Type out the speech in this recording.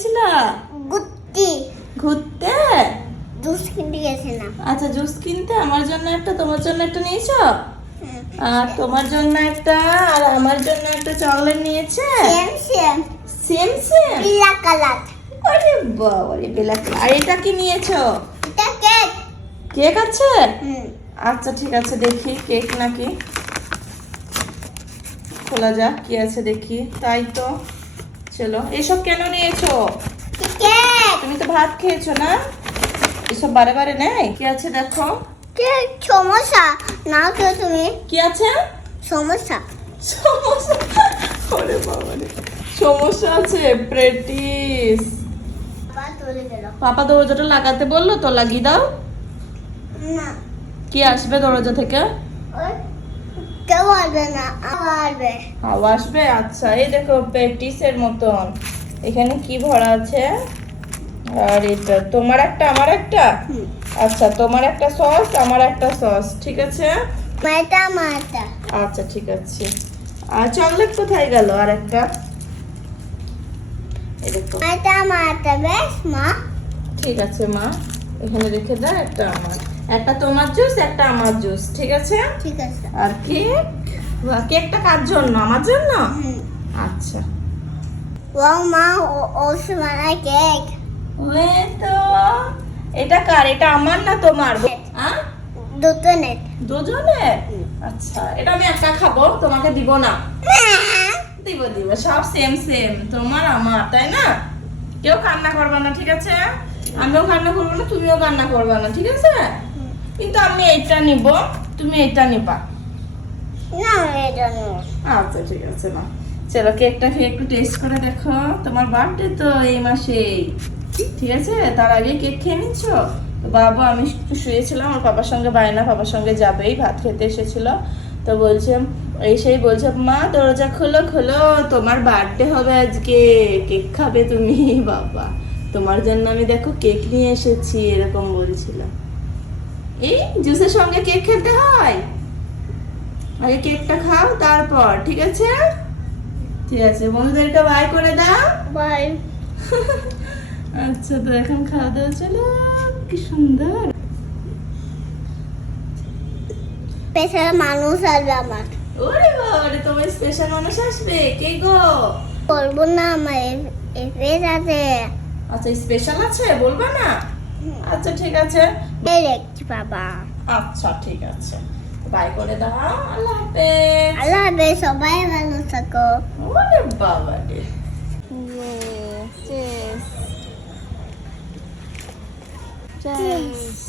গিয়েছিলা? ঘুরতে? জুস কিনতে গেছিলাম। আচ্ছা, জুস কিনতে। আমার জন্য একটা, তোমার জন্য একটা নিয়েছো? আর তোমার জন্য একটা, আর আমার জন্য একটা চকলেট নিয়েছে। Same same black colour. আরে বাবা রে, ব্ল্যাক। আর এটা কি নিয়েছো? এটা কেক। কেক আছে? আচ্ছা ঠিক আছে, দেখি কেক নাকি। খোলা যাক কি আছে দেখি। তাই তো, চলো। এসব কেন নিয়েছো? কেক। তুমি তো ভাত খেয়েছো না, এসব বারে বারে নেই। কি আছে দেখো। কেক। সমোসা নাও তো তুমি। কি আছে? সমোসা। সমস্যা? ওরে বাবা রে, সমস্যা আছে। প্রেটিস। বাবা চলে গেল। পাপা দরজাটা লাগাতে বললো তো, লাগিয়ে দাও। না, কি আসবে দরজা থেকে? ওই কেউ আসবে না, আসবে। হাওয়া আসবে? আচ্ছা, এই দেখো প্যাটিসের মতন। এখানে কি ভরা আছে? আর এটা তোমার একটা, আমার একটা। আচ্ছা, তোমার একটা সস, আমার একটা সস, ঠিক আছে। মাটা মাটা। আচ্ছা ঠিক আছে। আর চকলেট কোথায় গেল? আর একটা, এই দেখো। মাটা মাটা বেশ মা। ঠিক আছে মা, এখানে রেখে দাও। একটা আমার, একটা তোমার জুস, একটা আমার জুস, ঠিক আছে। ঠিক আছে। আর কেক? কেকটা কার জন্য? আমার জন্য? আচ্ছা। ও মা, ও সময় কেক। ওই তো। এটা কার? এটা আমার না তোমার? হ্যাঁ, দুটো নেট। দুজনের। আচ্ছা, এটা আমি একা খাবো, তোমাকে দিব না। দিব দিব, সব সেম সেম, তোমার আমার, তাই না? কেউ কান্না করবে না, ঠিক আছে। আমিও কান্না করবো না, তুমিও কান্না করবে না, ঠিক আছে। কিন্তু আমি এটা নিব, তুমি এটা নিবা। না, এটা নেই। আচ্ছা ঠিক আছে মা। চলো, কেকটা খেয়ে একটু টেস্ট করে দেখো। তোমার বার্থডে তো এই মাসেই, ঠিক আছে। তার আগে কেক খেয়ে নিচ্ছ তো। বাবা, আমি একটু শুয়েছিলাম, আমার পাপার সঙ্গে বায়না, পাপার সঙ্গে যাবেই, ভাত খেতে এসেছিল। তো বলছে, এসেই বলছে, মা দরজা খোলো খোলো, তোমার বার্থডে হবে আজকে, কেক খাবে তুমি। বাবা, তোমার জন্য আমি দেখো কেক নিয়ে এসেছি, এরকম বলছিল। এই জুসের সঙ্গে কেক খেতে হয়? আগে কেকটা খাও, তারপর, ঠিক আছে। ঠিক আছে, বন্ধুদেরকে বাই করে দাও। বাই। আচ্ছা, তো এখন খাওয়া দাওয়া চলো। কি সুন্দর। স্পেশাল মানুষ আসবে আমার। ওরে বাবা রে, তোমার স্পেশাল মানুষ আসবে? কে গো? বলবো না, আমার এফএস আছে। আচ্ছা, স্পেশাল আছে, বলবা না? আচ্ছা ঠিক আছে। দেখছি বাবা। আচ্ছা ঠিক আছে, বাই করে দাও। আল্লাহ হাফেজ। আল্লাহ হাফেজ, সবাই ভালো থাকো। ওরে বাবা রে। Cheers.